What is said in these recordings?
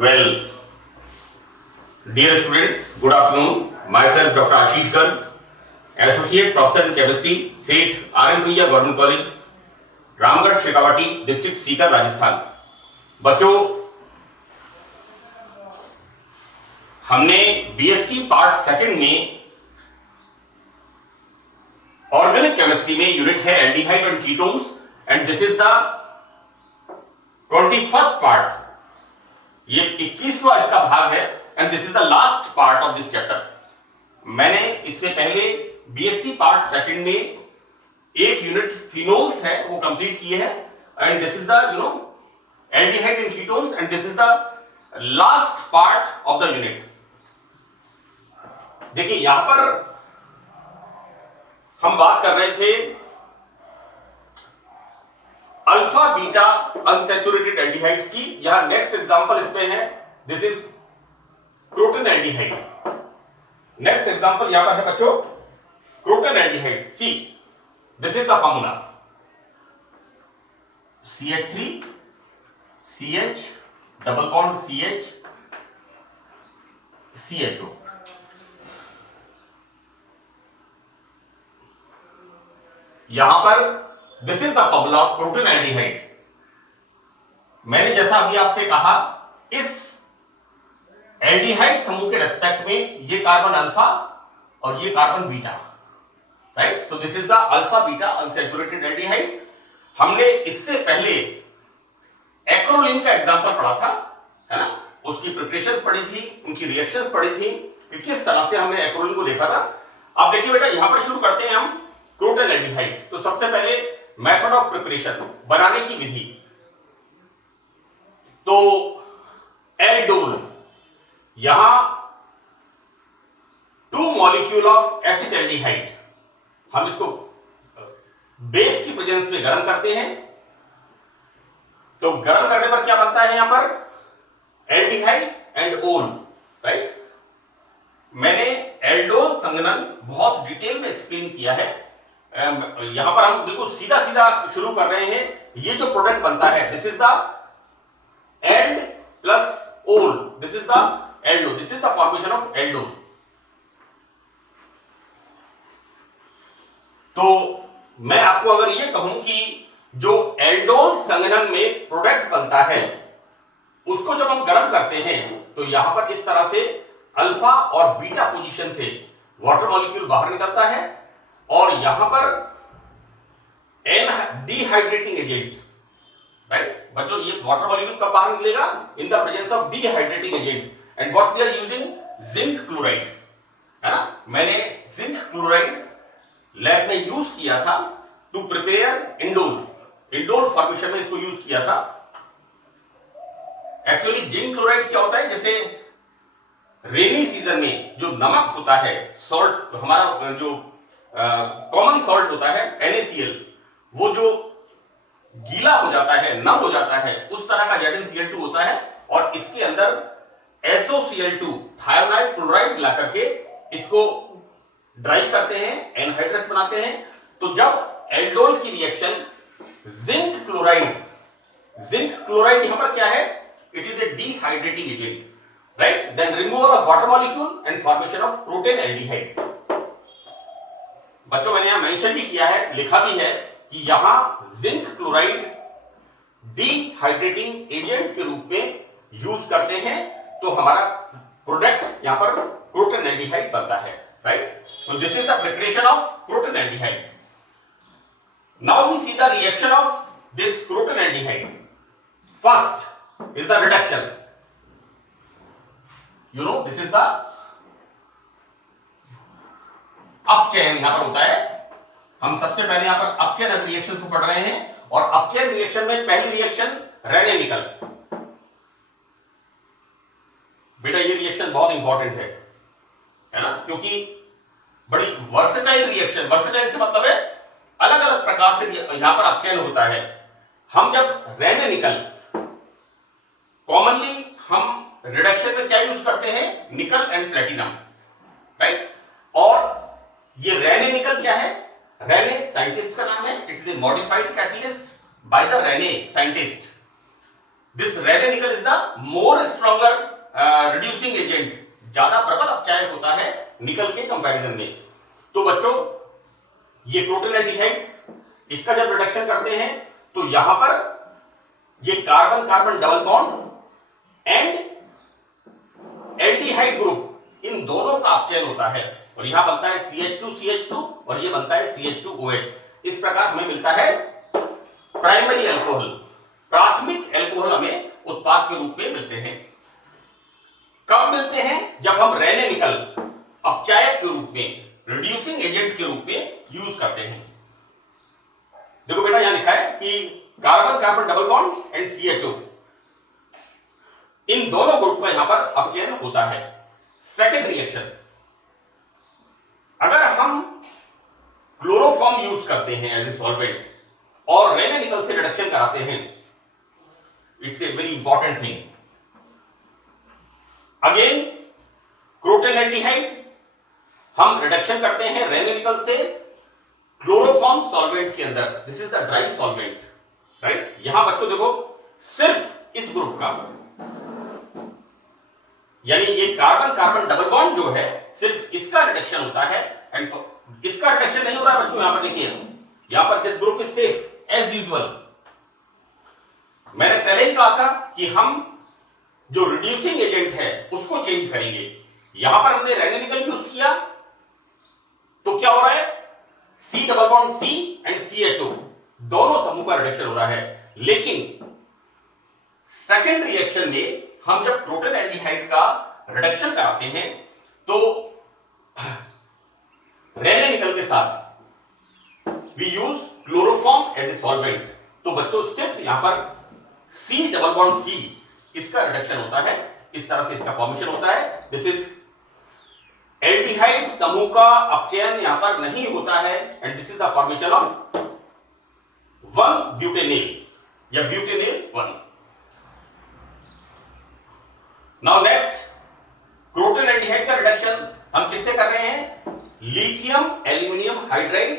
Well, dear students, good afternoon. Myself, Dr. Ashish Garg, Associate Professor in Chemistry, SET, R.M. Ruia Government College, Ramgarh Shekhawati, district Sikar, Rajasthan. बच्चों, हमने BSc part second में organic chemistry में unit है aldehyde and ketones, and this is the 21st part. ये 21वां इसका भाग है, and this is the last part of this chapter. मैंने इससे पहले बीएससी पार्ट सेकंड में एक यूनिट फिनोल्स है वो कंप्लीट किए हैं, and this is the aldehyde and ketones, and this is the last part of the unit. देखिए यहां पर हम बात कर रहे थे अल्फा बीटा अनसैचुरेटेड एल्डिहाइड्स की। यहां नेक्स्ट एग्जांपल इसमें है, this is croton aldehyde. Next example यहां पर है बच्चों croton aldehyde. See this is the formula CH3 CH double bond CH CHO। यहां पर this is the formula of croton aldehyde. मैंने जैसा अभी आपसे कहा, इस एल्डिहाइड समूह के रेस्पेक्ट में ये कार्बन अल्फा और ये कार्बन बीटा, राइट। तो this is the alpha beta unsaturated aldehyde. हमने इससे पहले एक्रोलीन का एग्जांपल पढ़ा था, है ना, उसकी प्रिपरेशंस पढ़ी थी, उनकी रिएक्शंस पढ़ी थी कि किस तरह से हमने एक्रोलीन को देखा था। अब देखिए बेटा, यहां पर शुरू करते हैं हम क्रोटन एल्डिहाइड। तो सबसे पहले मेथड ऑफ प्रिपरेशन, बनाने की विधि। तो एल्डोल, यहां 2 मॉलिक्यूल ऑफ एसिटाल्डिहाइड, हम इसको बेस की प्रेजेंस में गर्म करते हैं। तो गर्म करने पर क्या बनता है यहां पर एल्डिहाइड एंड ओल, राइट। मैंने एल्डोल संघनन बहुत डिटेल में एक्सप्लेन किया है। यहां पर हम बिल्कुल सीधा सीधा शुरू कर रहे हैं। ये जो प्रोडक्ट बनता है, this is the ald plus ol, this is the aldo, this is the formation of aldol. तो मैं आपको अगर ये कहूं कि जो एल्डोल संघनन में प्रोडक्ट बनता है उसको जब हम गर्म करते हैं तो यहां पर इस तरह से अल्फा और बीटा पोजीशन से वाटर मॉलिक्यूल बाहर निकलता है, और यहां पर एन डिहाइड्रेटिंग एजेंट, राइट बच्चों, ये वाटर मॉलिक्यूल कब बाहर निकलेगा? In the presence of dehydrating agent, and what we are using zinc chloride, है ना। मैंने जिंक क्लोराइड लैब में यूज किया था to prepare indole. Indole formation में इसको यूज किया था। एक्चुअली जिंक क्लोराइड क्या होता है, जैसे रेनी सीजन में जो नमक होता है, सॉल्ट, हमारा जो कॉमन सॉल्ट होता है NaCl, वो जो गीला हो जाता है, नम हो जाता है, उस तरह का ZnCl2 होता है, और इसके अंदर SOCl2 थायोनाइड क्लोराइड मिला करके इसको ड्राई करते हैं, एनहाइड्रस बनाते हैं। तो जब एल्डोल की रिएक्शन जिंक क्लोराइड यहां पर क्या है, it is a dehydrating agent, right, then removal of water molecule and formation of croton aldehyde. बच्चों मैंने यहां मेंशन भी किया है, लिखा भी है कि यहां जिंक क्लोराइड डिहाइड्रेटिंग एजेंट के रूप में यूज करते हैं, तो हमारा प्रोडक्ट यहां पर क्रोटन एल्डिहाइड बनता है, right. So this is the preparation of croton aldehyde. Now we see the reaction of this croton aldehyde. First is the reduction. You know, this is the अपचयन यहां पर होता है। हम सबसे पहले यहां पर अपचयन रिएक्शन को पढ़ रहे हैं, और अपचयन रिएक्शन में पहली रिएक्शन रेने निकल। बेटा ये रिएक्शन बहुत इंपॉर्टेंट है ना, क्योंकि बड़ी वर्सेटाइल रिएक्शन, वर्सेटाइल से मतलब है अलग अलग प्रकार से यहां पर अपचयन होता है। हम जब रेने निकल, कॉमनली हम रिडक्शन में क्या यूज करते हैं, निकल एंड प्लेटिनम, राइट। और ये रेने निकल क्या है, रेने साइंटिस्ट का नाम है, it is a modified catalyst by the Raney scientist. This Rene nickel is the the more stronger reducing agent, ज्यादा प्रबल अपचायक होता है निकल के कंपैरिजन में। तो बच्चों ये क्रोटन एल्डिहाइड, इसका जब रिडक्शन करते हैं तो यहां पर ये carbon carbon double bond and aldehyde group, इन दोनों का अपचयन होता है और यहां बनता है CH2CH2 और ये बनता है CH2OH। इस प्रकार हमें मिलता है प्राइमरी अल्कोहल, प्राथमिक अल्कोहल हमें उत्पाद के रूप में मिलते हैं। कब मिलते हैं? जब हम रेनेनिकल अपचायक के रूप में, रिड्यूसिंग एजेंट के रूप में यूज करते हैं। देखो बेटा यहां लिखा है कि carbon carbon double bond and CHO, इन दोनों ग्रुप का यहां पर अपचयन होता है। सेकंड रिएक्शन, अगर हम क्लोरोफॉर्म यूज करते हैं एज ए सॉल्वेंट और रेनेनिकल से रिडक्शन कराते हैं, it's a very important thing. Again croton aldehyde हम रिडक्शन करते हैं रेनेनिकल से क्लोरोफॉर्म सॉल्वेंट के अंदर, this is the dry solvent, right. यहां बच्चों देखो सिर्फ इस ग्रुप का, यानी ये कार्बन कार्बन डबल बॉन्ड जो है सिर्फ इसका रिडक्शन होता है एंड इसका रिडक्शन नहीं हो रहा है बच्चों। यहां पर देखिए, यहां पर this group is safe as usual. मैंने पहले ही कहा था कि हम जो रिड्यूसिंग एजेंट है उसको चेंज करेंगे। यहां पर हमने रेनेनिकल यूज किया तो क्या हो रहा है, C double bond C and CHO दोनों समूह का रिडक्शन हो रहा है। लेकिन सेकेंड रिएक्शन में हम जब क्रोटन एल्डिहाइड का रिडक्शन कराते हैं तो रेनेनिकल के साथ we use chloroform as a solvent. तो बच्चों सिर्फ यहां पर C डबल बॉन्ड C इसका रिडक्शन होता है, इस तरह से इसका फॉर्मेशन होता है। दिस इज एल्डिहाइड समूह का अपचयन यहां पर नहीं होता है and this is the formation of 1 ब्यूटेनिल या ब्यूटेनिल 1। नाउ नेक्स्ट, क्रोटन एल्डिहाइड का रिडक्शन हम किससे कर रहे हैं? लिथियम एल्यूमिनियम हाइड्राइड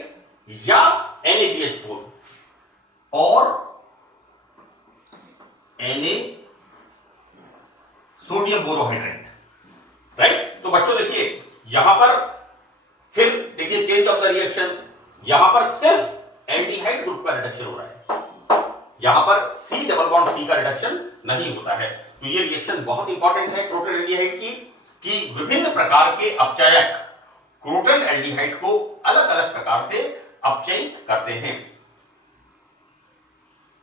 या NaBH4 और Na सोडियम बोरोहाइड्राइड, राइट। तो बच्चों देखिए यहां पर फिर देखिए चेंज ऑफ द रिएक्शन, यहां पर सिर्फ एल्डिहाइड ग्रुप का रिडक्शन हो रहा है, यहां पर C डबल बॉन्ड C का रिडक्शन नहीं होता है। तो ये रिएक्शन बहुत इंपॉर्टेंट है क्रोटन एल्डिहाइड की, कि विभिन्न प्रकार के अपचायक क्रोटन एल्डिहाइड को अलग अलग प्रकार से अपचयित करते हैं।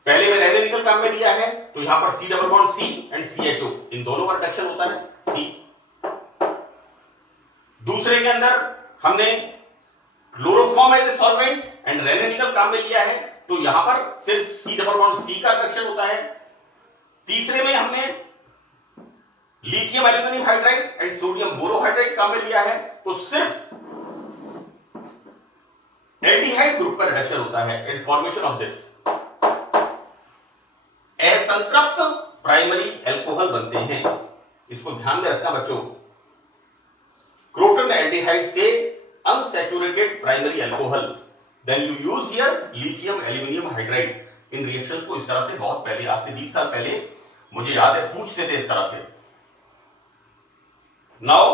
पहले में रेनेनिकल काम में लिया है तो यहां पर C double bond C and CHO इन दोनों का रिडक्शन होता है C। दूसरे के अंदर हमने chloroform as a solvent and Raney nickel काम में लिया है तो यहां पर सिर्फ C डबल बॉन्ड C का रिडक्शन होता है। तीसरे में हमने lithium aluminium hydride and sodium borohydride काम में लिया है तो सिर्फ एल्डिहाइड ग्रुप का रिडक्शन होता है एंड फॉर्मेशन ऑफ दिस असंतृप्त प्राइमरी अल्कोहल बनते हैं। इसको ध्यान में रखना बच्चों, क्रोटन एल्डिहाइड से unsaturated primary alcohol, then you use here lithium aluminium hydride. इन रिएक्शंस को इस तरह से बहुत पहले, आज से 20 साल पहले मुझे याद है पूछते थे इस तरह से। Now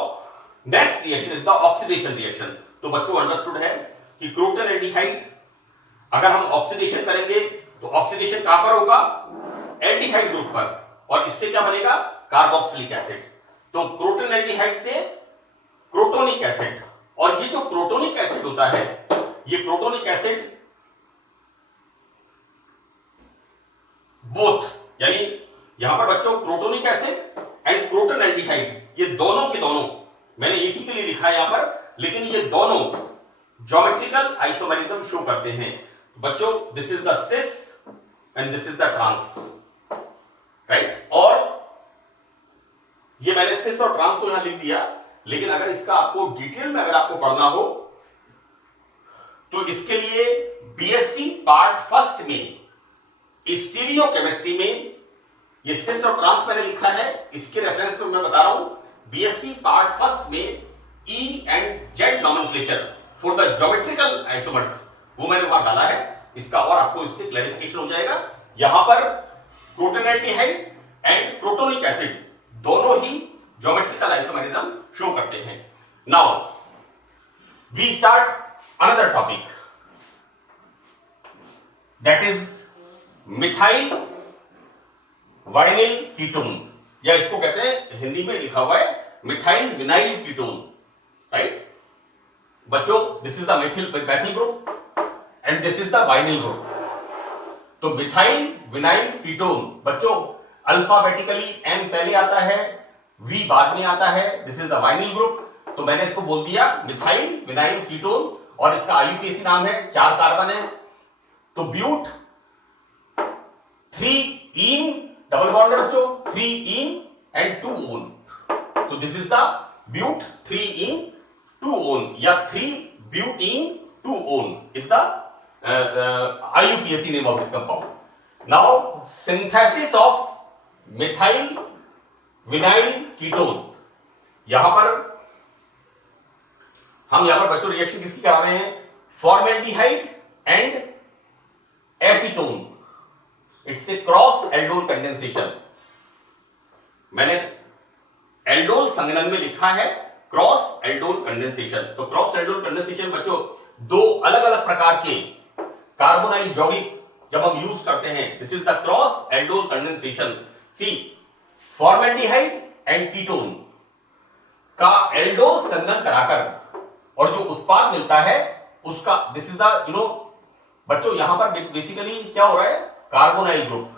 next reaction is the oxidation reaction. तो बच्चों अंडरस्टूड है कि क्रोटन एल्डिहाइड अगर हम ऑक्सीडेशन करेंगे तो ऑक्सीडेशन कहां पर होगा? एल्डिहाइड ग्रुप पर, और इससे क्या बनेगा? Carboxylic acid. तो क्रोटन एल्डिहाइड से क्रोटोनिक एसिड, और ये जो क्रोटोनिक एसिड होता है, ये क्रोटोनिक एसिड बोथ, यानी यहां पर बच्चों crotonic acid and croton aldehyde ये दोनों के दोनों, मैंने एक ही के लिए लिखा है यहां पर, लेकिन ये दोनों ज्योमेट्रिकल आइसोमेरिज्म शो करते हैं। बच्चों this is the cis and this is the trans, right. और ये मैंने सिस और ट्रांस तो यहां लिख दिया, लेकिन अगर इसका आपको डिटेल में अगर आपको पढ़ना हो तो इसके लिए बीएससी पार्ट फर्स्ट में स्टीरियो केमिस्ट्री में ये सिस और ट्रांस मैंने लिखा है, इसके रेफरेंस पे मैं बता रहा हूं। बीएससी पार्ट फर्स्ट में E and Z nomenclature for the geometrical isomers, वो मैंने वहां डाला है। इसका और आपको इससे क्लैरिफिकेशन हो जाएगा। यहां पर croton aldehyde and protonic acid दोनों ही ज्योमेट्रिकल आइसोमेरिज्म शो करते हैं। Now we start another topic, that is methyl vinyl ketone, या इसको कहते हैं, हिंदी में लिखा हुआ है मिथाइल विनाइल कीटोन, राइट बच्चों। This is the methyl group and this is the vinyl group. तो मिथाइल विनाइल कीटोन बच्चों, अल्फाबेटिकली एम पहले आता है, वी बाद में आता है, this is the vinyl group. तो मैंने इसको बोल दिया मिथाइल विनाइल कीटोन, और इसका आईयूपीएसी नाम है, 4 कार्बन है। तो ब्यूट 3 इन, डबल बॉन्ड है बच्चों, 3 इन एंड 2 ओन। तो this is the but 3 ene 2 one, या 3 butene 2 one is the IUPAC name of this compound. Now synthesis of methyl vinyl ketone, यहां पर हम यहां पर बच्चों रिएक्शन किसकी करा रहे हैं, formaldehyde and acetone. It's a cross aldol condensation. मैंने एल्डोल संज्ञान में लिखा है क्रॉस एल्डोल कंडेंसेशन। तो क्रॉस एल्डोल कंडेंसेशन बच्चों, 2 अलग अलग प्रकार के कार्बोनाइल यौगिक जब हम यूज करते हैं, this is the cross aldol condensation. See formaldehyde and ketone का एल्डोल संघनन कराकर और जो उत्पाद मिलता है उसका, दिस इज द बच्चों यहां पर बेसिकली क्या हो रहा है, carbonyl group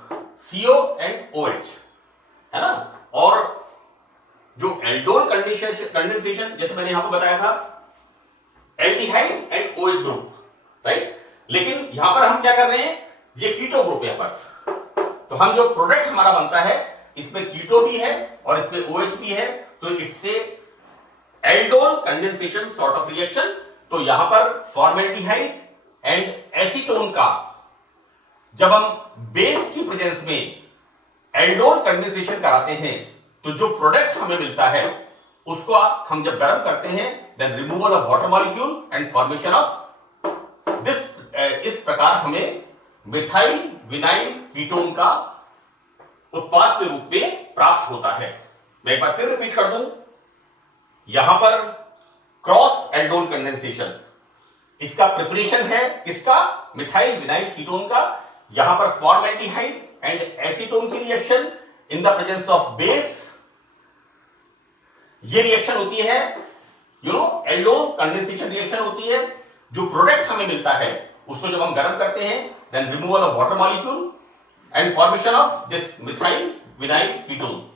CO and OH है ना। और जो एल्डोल कंडेंसेशन जैसे मैंने यहां पर बताया था, aldehyde and OH group, right. लेकिन यहां पर हम क्या कर रहे हैं, ये कीटो ग्रुप है यहां पर। तो हम जो प्रोडक्ट हमारा बनता है इसमें कीटो भी है और इसमें OH भी है, तो it's a aldol condensation sort of reaction. तो यहां पर फॉर्मेल्डिहाइड एंड एसीटोन का जब हम बेस की प्रेजेंस में एल्डोल कंडेंसेशन कराते हैं, तो जो प्रोडक्ट हमें मिलता है उसको हम जब गर्म करते हैं, then removal of water molecule and formation of this, इस प्रकार हमें मिथाइल विनाइल कीटोन का उत्पाद के रूप में प्राप्त होता है। मैं एक बार फिर रिपीट कर दूं, यहां पर क्रॉस एल्डोल कंडेंसेशन, इसका प्रिपरेशन है किसका, मिथाइल विनाइल कीटोन का। यहां पर फॉर्मेल्डिहाइड एंड एसीटोन की reaction in the presence of base, ये रिएक्शन होती है एल्डोल कंडेंसेशन रिएक्शन होती है। जो प्रोडक्ट हमें मिलता है उसको जब हम गर्म करते हैं, then removal of water molecule and formation of this methyl vinyl ketone.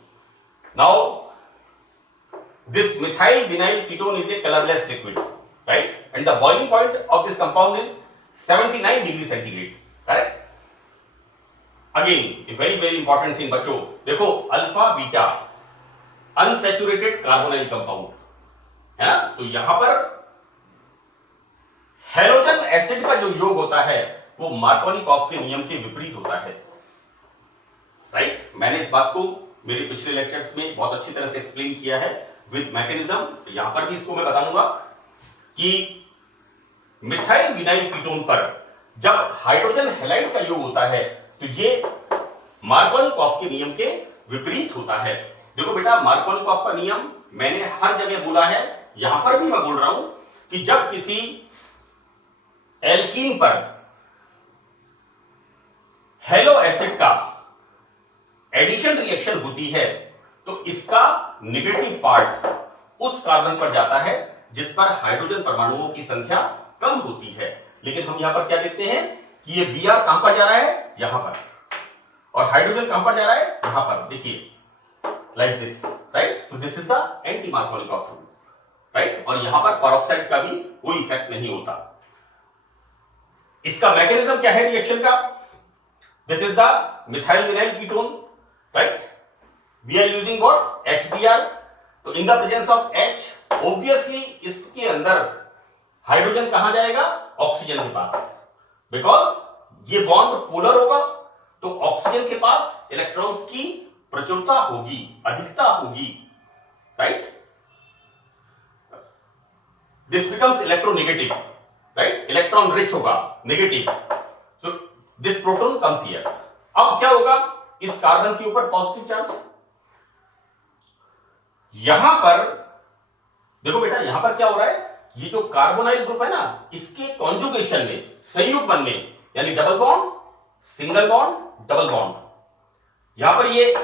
Now this methyl vinyl ketone is a colourless liquid, right, and the boiling point of this compound is 79 degree centigrade, correct. Again a very important thing बच्चों, देखो alpha beta unsaturated carbonyl compound है ना। तो यहां पर halogen acid का जो योग होता है वो मार्कोनिकॉफ के नियम के विपरीत होता है, राइट। मैंने इस बात को मेरे पिछले लेक्चर्स में बहुत अच्छी तरह से एक्सप्लेन किया है विद मैकेनिज्म। यहां पर भी इसको मैं बताऊंगा कि मिथाइल विनाइल कीटोन पर जब हाइड्रोजन हैलाइड का योग होता है तो ये मार्कोनिकॉफ के नियम के विपरीत होता है। देखो बेटा, मार्कोनिकॉफ का नियम मैंने हर जगह बोला है, यहां पर भी मैं बोल रहा हूं कि जब किसी एल्कीन पर हेलो एसिड का एडिशन रिएक्शन होती है तो इसका नेगेटिव पार्ट उस कार्बन पर जाता है जिस पर हाइड्रोजन परमाणुओं की संख्या कम होती है। लेकिन हम यहां पर क्या देखते हैं कि ये Br कहां पर जा रहा है, यहां पर, और हाइड्रोजन कहां पर जा रहा है, यहां पर, देखिए लाइक दिस, राइट। तो this is the anti Markovnikov rule, right. और यहां पर पेरोक्साइड का भी कोई इफेक्ट नहीं होता। इसका मैकेनिज्म क्या है रिएक्शन का, this is the methyl vinyl ketone, right. We are using what, HBr। तो in the presence of H, obviously इसके अंदर हाइड्रोजन कहां जाएगा, ऑक्सीजन के पास, बिकॉज ये बॉन्ड पोलर होगा तो ऑक्सीजन के पास इलेक्ट्रॉन्स की प्रचुरता होगी, अधिकता होगी, right. This becomes electronegative, right, electron rich होगा, नेगेटिव, तो दिस प्रोटॉन कम्स हियर। अब क्या होगा, इस कार्बन के ऊपर पॉजिटिव चार्ज। यहां पर देखो बेटा, यहां पर क्या हो रहा है, ये जो कार्बोनाइल ग्रुप है ना, इसके कॉन्जुगेशन में, संयुग्मन में, यानी double bond, single bond, double bond, यहां पर ये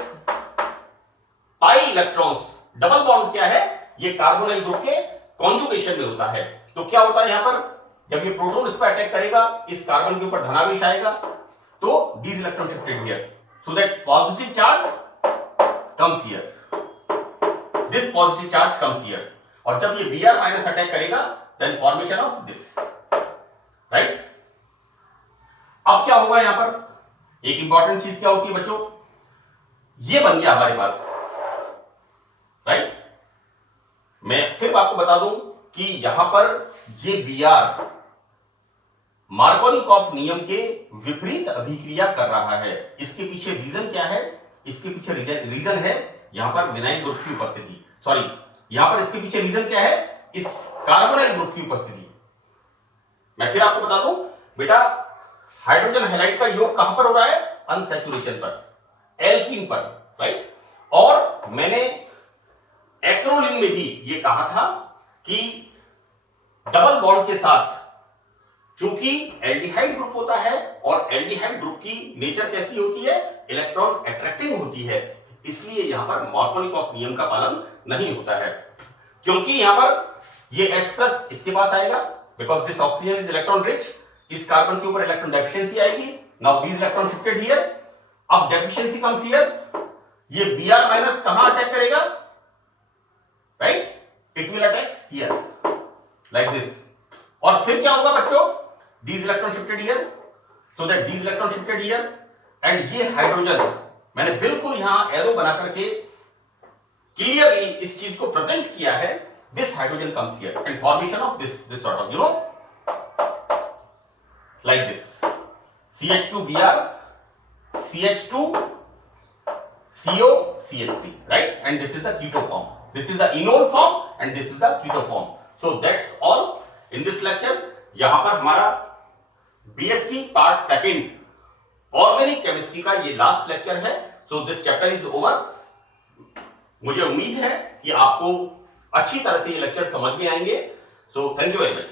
पाई इलेक्ट्रॉन्स, डबल बॉन्ड क्या है, ये कार्बोनाइल ग्रुप के कॉन्जुगेशन में होता है। तो क्या होता है यहां पर, जब ये प्रोटॉन इस पर अटैक करेगा, इस कार्बन के ऊपर धनावेश आएगा, तो these electron shifted here, so that positive charge comes here, this positive charge comes here, और जब ये Br माइनस अटैक करेगा, then formation of this, right. अब क्या होगा यहां पर, एक इंपॉर्टेंट चीज क्या होती है बच्चों, ये बन गया हमारे पास, राइट। मैं सिर्फ आपको बता दूं कि यहां पर ये Br मार्कोनिकॉफ नियम के विपरीत अभिक्रिया कर रहा है। इसके पीछे रीजन क्या है, इसके पीछे रीजन है यहां पर विनाइल ग्रुप की उपस्थिति, सॉरी, यहां पर इसके पीछे रीजन क्या है, इस कार्बोनाइल ग्रुप की उपस्थिति। मैं फिर आपको बता दूं बेटा, हाइड्रोजन हैलाइड का योग कहां पर हो रहा है, अनसैचुरेशन पर, एल्कीन पर, राइट। और मैंने एक्रोलिन में भी ये कहा था कि डबल बॉन्ड के साथ, चूंकि एल्डिहाइड ग्रुप होता है और एल्डिहाइड ग्रुप की नेचर कैसी होती है, इलेक्ट्रॉन अट्रैक्टिंग होती है, इसलिए यहां पर मार्कोनिकॉफ नियम का पालन नहीं होता है, क्योंकि यहां पर ये H+ इसके पास आएगा, because this oxygen is electron rich, इस कार्बन के ऊपर इलेक्ट्रॉन डेफिशिएंसी आएगी, now these electron shifted here, अब डेफिशिएंसी कम्स हियर, ये Br माइनस कहां अटैक करेगा, right, it will attack here like this, और फिर क्या होगा बच्चों, these electron shifted here, so that these electron shifted here, and ये हाइड्रोजन, मैंने बिल्कुल यहां एरो बना करके क्लियरली इस चीज को प्रेजेंट किया है, this hydrogen comes here and formation of this sort of, you know, like this, CH2Br, CH2, CO, CH3, right, and this is the keto form, this is the enol form and this is the keto form. So that's all in this lecture. यहां पर हमारा BSc part second organic chemistry का ये last lecture है, so this chapter is over. मुझे उम्मीद है कि आपको अच्छी तरह से ये लेक्चर समझ में आएंगे, so thank you very much.